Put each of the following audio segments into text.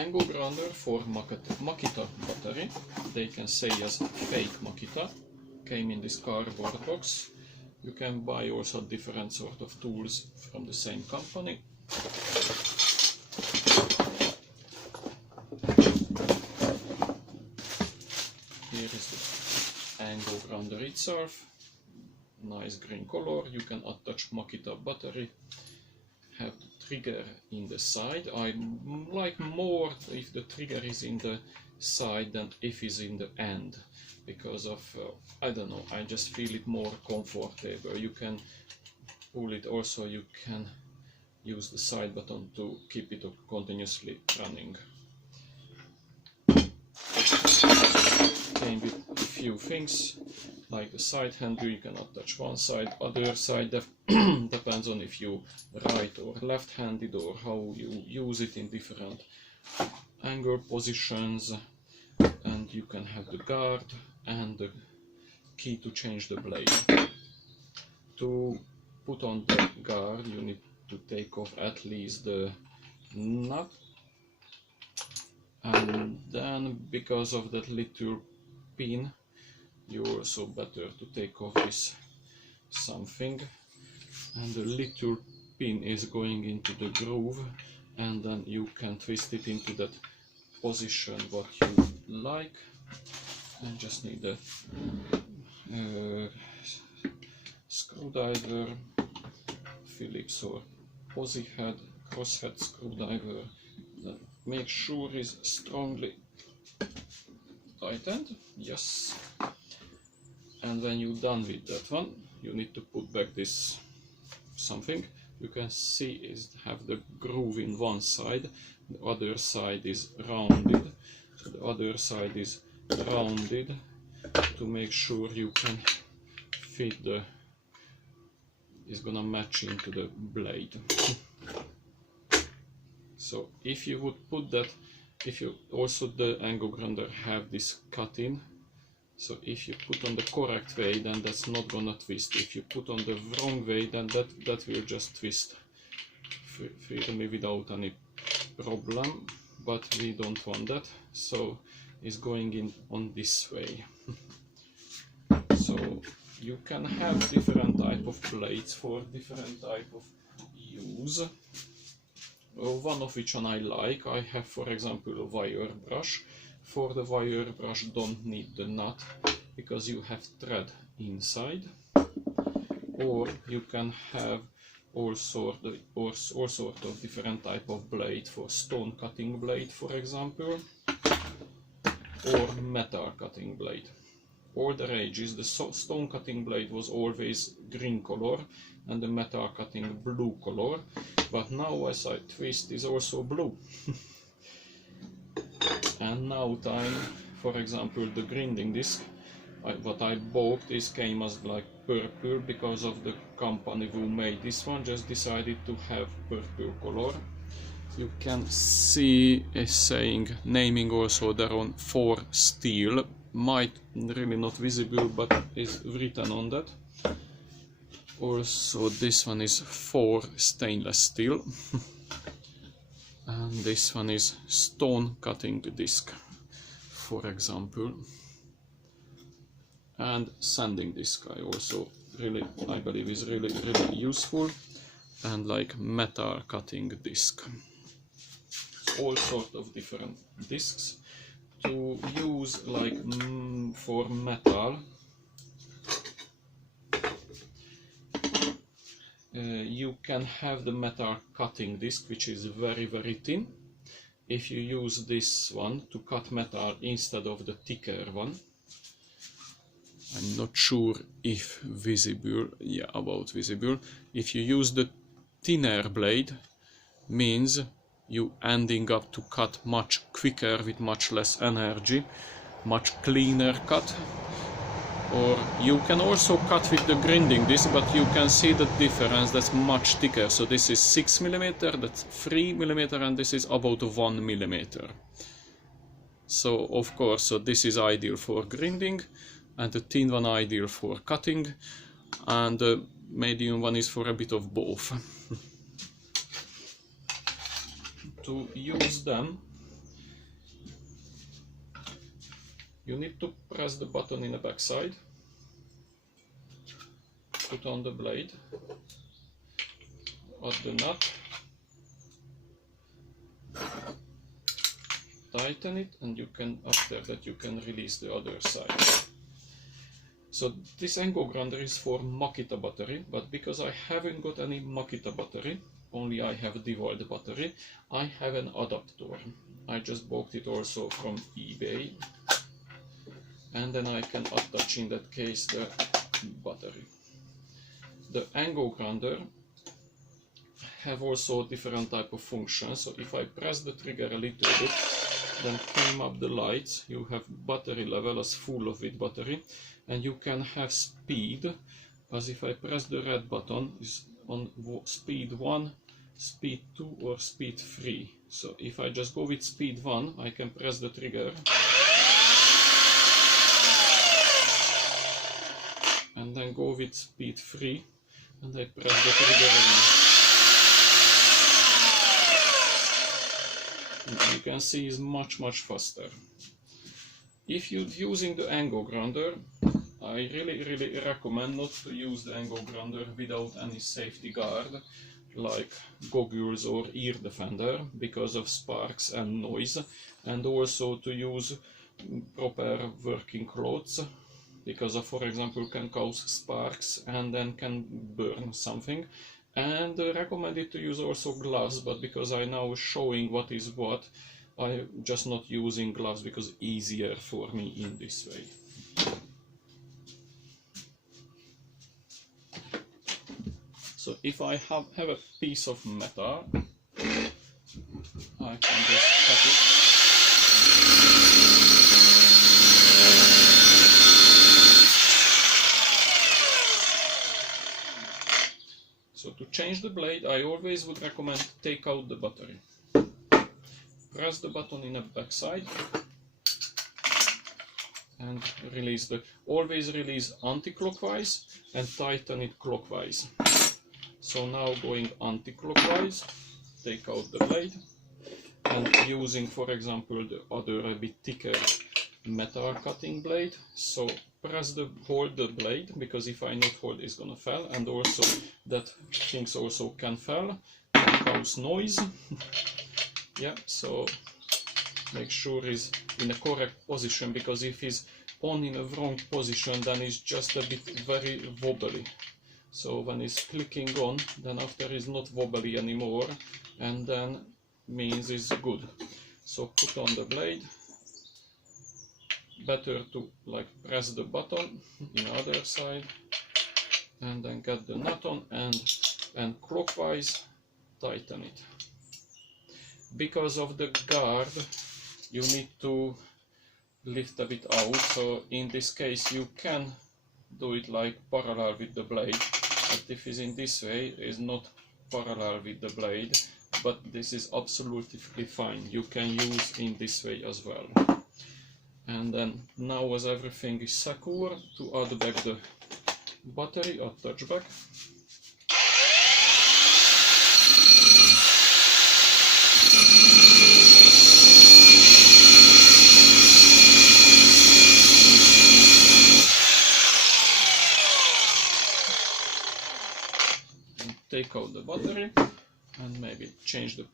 angle grinder for Makita battery. They can say as fake Makita. Came in this cardboard box. You can buy also different sort of tools from the same company. Here is the angle grinder itself. Nice green color. You can attach Makita battery. Have the trigger in the side. I like more if the trigger is in the side than if it's in the end, because of I don't know, I just feel it more comfortable. You can pull it also, you can use the side button to keep it continuously running. Came with a few things like the side handle. You can attach one side, other side, depends on if you right or left-handed or how you use it in different angle positions. And you can have the guard and the key to change the blade. To put on the guard you need to take off at least the nut, and then because of that little pin you also better to take off this something, and the little pin is going into the groove, and then you can twist it into that position what you like. And just need a screwdriver, Phillips or posi head, crosshead screwdriver that make sure is strongly tightened. Yes. And when you're done with that one, you need to put back this something. You can see is have the groove in one side, the other side is rounded, so the other side is rounded to make sure you can fit the, is gonna match into the blade. So if you would put that, if you also the angle grinder have this cut in, so if you put on the correct way, then that's not gonna twist. If you put on the wrong way, then that will just twist freely without any problem, but we don't want that, so it's going in on this way. So you can have different type of blades for different type of use. One of which one I like, I have for example a wire brush. For the wire brush don't need the nut because you have thread inside, or you can have all sort of different type of blade, for stone cutting blade for example, or metal cutting blade. All the ages the stone cutting blade was always green color and the metal cutting blue color, but now as I twist is also blue. And now time, for example, the grinding disc, what I bought is came as like purple because of the company who made this one just decided to have purple color. You can see a saying naming also their own for steel, might really not visible but is written on that. Also this one is for stainless steel. And this one is stone cutting disc, for example, and sanding disc. I also I believe is really useful, and like metal cutting disc. All sort of different discs to use like for metal. You can have the metal cutting disc which is very thin. If you use this one to cut metal instead of the thicker one, I'm not sure if visible, yeah, about visible. If you use the thinner blade, means you ending up to cut much quicker with much less energy, much cleaner cut. Or you can also cut with the grinding disc, but you can see the difference, that's much thicker. So this is 6 mm, that's 3 mm, and this is about 1 mm. So of course, so this is ideal for grinding, and the thin one ideal for cutting, and the medium one is for a bit of both. To use them, you need to press the button in the back side, put on the blade, add the nut, tighten it, and you can, after that you can release the other side. So this angle grinder is for Makita battery, but because I haven't got any Makita battery, only I have DeWalt battery, I have an adapter. I just bought it also from eBay, and then I can attach in that case the battery. The angle grinder have also different type of functions. So if I press the trigger a little bit, then came up the lights, you have battery level as full of it battery, and you can have speed, as if I press the red button is on speed 1, speed 2 or speed 3. So if I just go with speed 1, I can press the trigger and then go with speed 3 and I press the trigger again. And you can see it's much faster. If you're using the angle grinder, I really recommend not to use the angle grinder without any safety guard like goggles or ear defender because of sparks and noise, and also to use proper working clothes because of, for example, can cause sparks and then can burn something. And recommended to use also gloves, but because I now showing what is what, I'm just not using gloves because easier for me in this way. So if I have a piece of metal, I can just cut it. So to change the blade, I always would recommend take out the battery. Press the button in the back side and release always release anti-clockwise and tighten it clockwise. So now going anti-clockwise, take out the blade, and using, for example, the other a bit thicker metal cutting blade. So hold the blade, because if I not hold, it's gonna fall, and also that things also can fall and cause noise. Yeah, so make sure it's in a correct position, because if it's on in a wrong position, then it's just a bit very wobbly. So when it's clicking on, then after it's not wobbly anymore, and then means it's good. So put on the blade. Better to like press the button in the other side, and then get the nut on and clockwise tighten it. Because of the guard, you need to lift a bit out. So in this case, you can do it like parallel with the blade, but if it's in this way, it's not parallel with the blade, but this is absolutely fine. You can use in this way as well. And then now, as everything is secure, to add back the battery, attach back. Take out the battery and maybe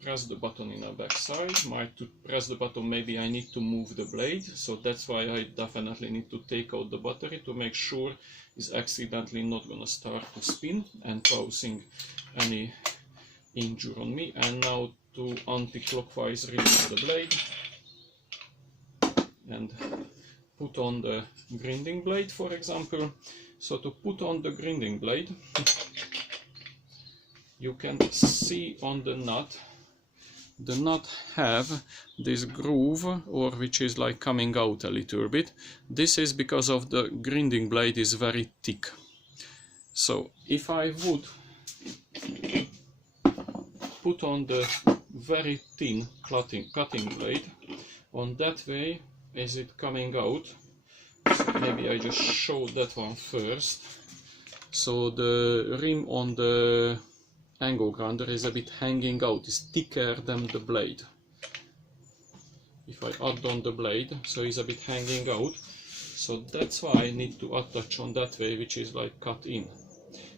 press the button in the back side. To press the button, maybe I need to move the blade, so that's why I definitely need to take out the battery to make sure it's accidentally not gonna start to spin and causing any injury on me. And now to anti-clockwise release the blade and put on the grinding blade, for example. So to put on the grinding blade, you can see on the nut have this groove, or which is like coming out a little bit. This is because of the grinding blade is very thick. So if I would put on the very thin cutting blade, on that way is it coming out. So maybe I just show that one first. So the rim on the angle grinder is a bit hanging out, it's thicker than the blade. if I add on the blade, so it's a bit hanging out. So that's why I need to attach on that way, which is like cut in.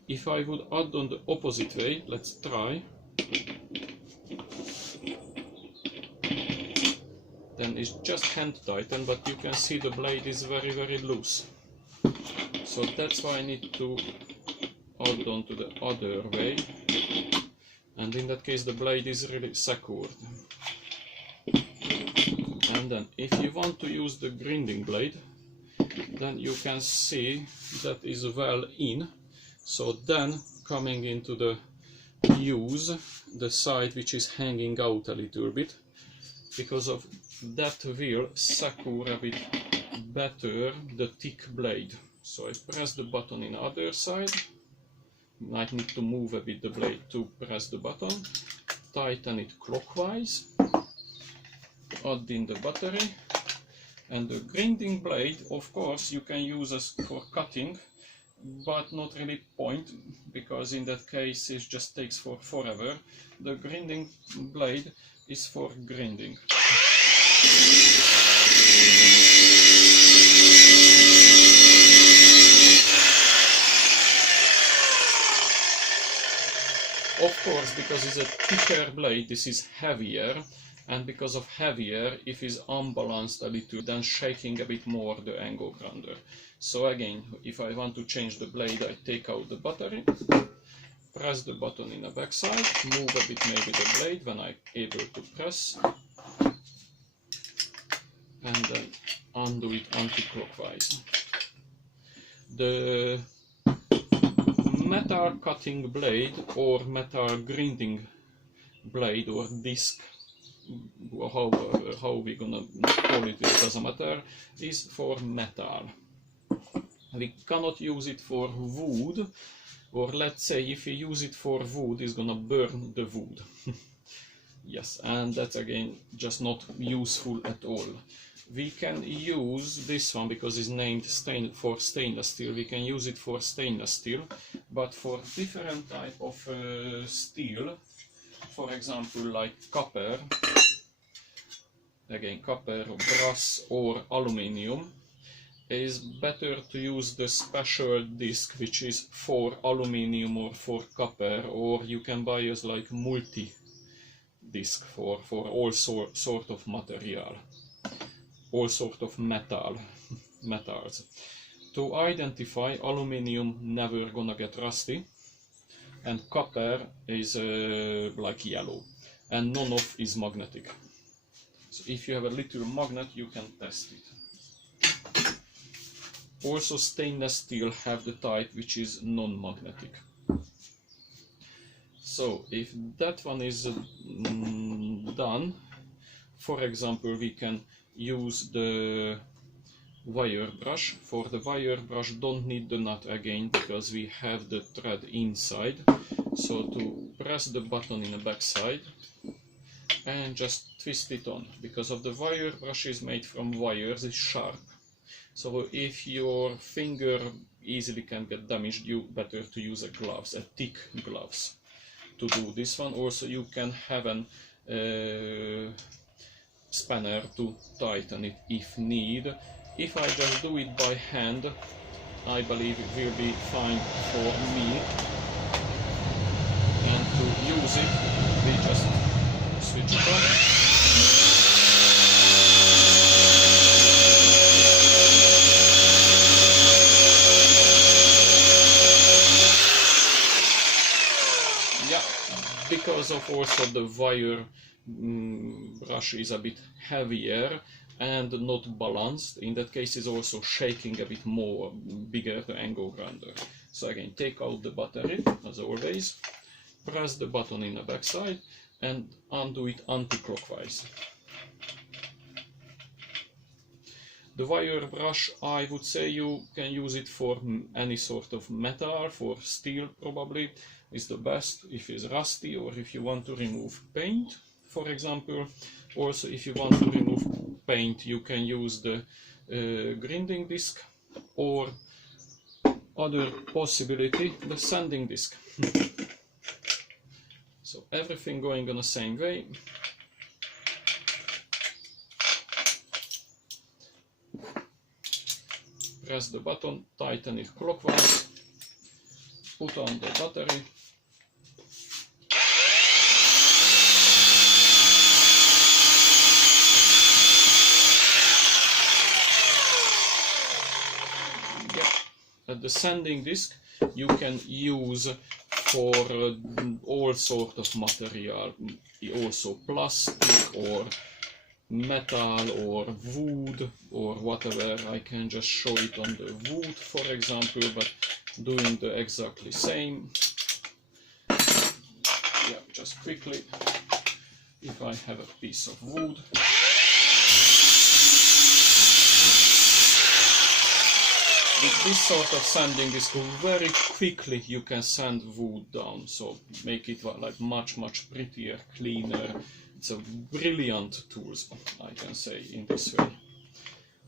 If I would add on the opposite way, let's try. Then it's just hand tightened, but you can see the blade is very, very loose. So that's why I need to add on to the other way. And in that case the blade is really secured. And then if you want to use the grinding blade, then you can see that is well in. So then coming into the use the side which is hanging out a little bit, because of that will secure a bit better the thick blade. So I press the button in the other side. I need to move a bit the blade to press the button, tighten it clockwise, add in the battery, and the grinding blade, of course, you can use as for cutting, but not really point, because in that case it just takes forever. The grinding blade is for grinding. Of course, because it's a thicker blade, this is heavier, and because of heavier, if it's unbalanced a little, then shaking a bit more the angle grinder. So again, if I want to change the blade, I take out the battery, press the button in the backside, move a bit maybe the blade when I'm able to press, and then undo it anti-clockwise. The metal cutting blade or metal grinding blade or disc, how we gonna call it, it doesn't matter, is for metal. We cannot use it for wood, or let's say if you use it for wood, it's gonna burn the wood. Yes, and that's again just not useful at all. We can use this one because it's named for stainless steel. We can use it for stainless steel, but for different type of steel, for example like copper, again copper, brass or aluminium, is better to use the special disc which is for aluminium or for copper, or you can buy as like multi disc for all sort of material, all sort of metals. To identify, aluminium never gonna get rusty, and copper is like yellow, and none of is magnetic. So if you have a little magnet, you can test it. Also stainless steel have the type which is non-magnetic. So if that one is done, for example, we can use the wire brush. For the wire brush, don't need the nut again because we have the thread inside. So to press the button in the back side and just twist it on, because of the wire brush is made from wires, it's sharp. So if your finger easily can get damaged, you better to use a gloves, a thick gloves to do this one. Also you can have an spanner to tighten it if need. If I just do it by hand, I believe it will be fine for me. And to use it, we just switch it on. Because of also the wire brush is a bit heavier and not balanced, in that case is also shaking a bit more, bigger the angle grinder. So again, take out the battery as always, press the button in the back side and undo it anti-clockwise. The wire brush, I would say you can use it for any sort of metal, for steel probably is the best if it's rusty, or if you want to remove paint, for example. Also if you want to remove paint, you can use the grinding disc, or other possibility, the sanding disc. So everything going on the same way. press the button, tighten it clockwise, put on the battery. The sanding disc you can use for all sort of material, also plastic or metal or wood or whatever. I can just show it on the wood, for example, but doing the exactly same. Yeah, just quickly, if I have a piece of wood. With this sort of sanding disc, very quickly you can sand wood down, so make it like much prettier, cleaner. It's a brilliant tool, I can say, in this way.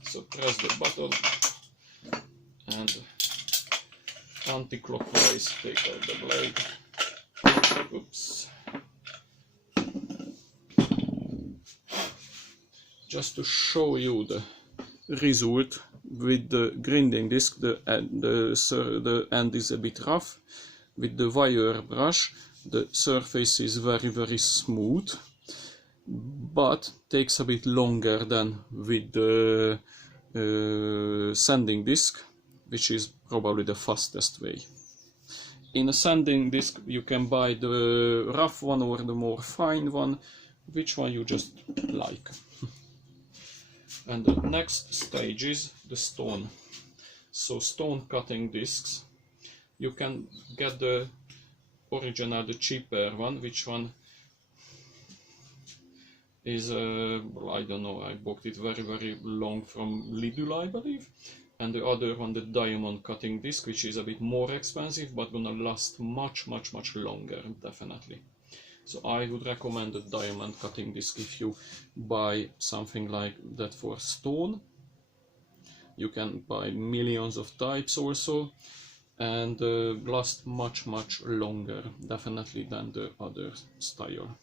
So press the button and anti-clockwise take out the blade. Oops. Just to show you the result with the grinding disc, the end is a bit rough. With the wire brush, the surface is very smooth, but takes a bit longer than with the sanding disc, which is probably the fastest way. In a sanding disc you can buy the rough one or the more fine one, which one you just like. And the next stage is the stone. So stone cutting discs, you can get the original, the cheaper one, which one is, I don't know, I bought it very long from Lidl, I believe. And the other one, the diamond cutting disc, which is a bit more expensive, but gonna last much longer, definitely. So I would recommend the diamond cutting disc if you buy something like that for stone. You can buy millions of types also, and last much longer, definitely, than the other style.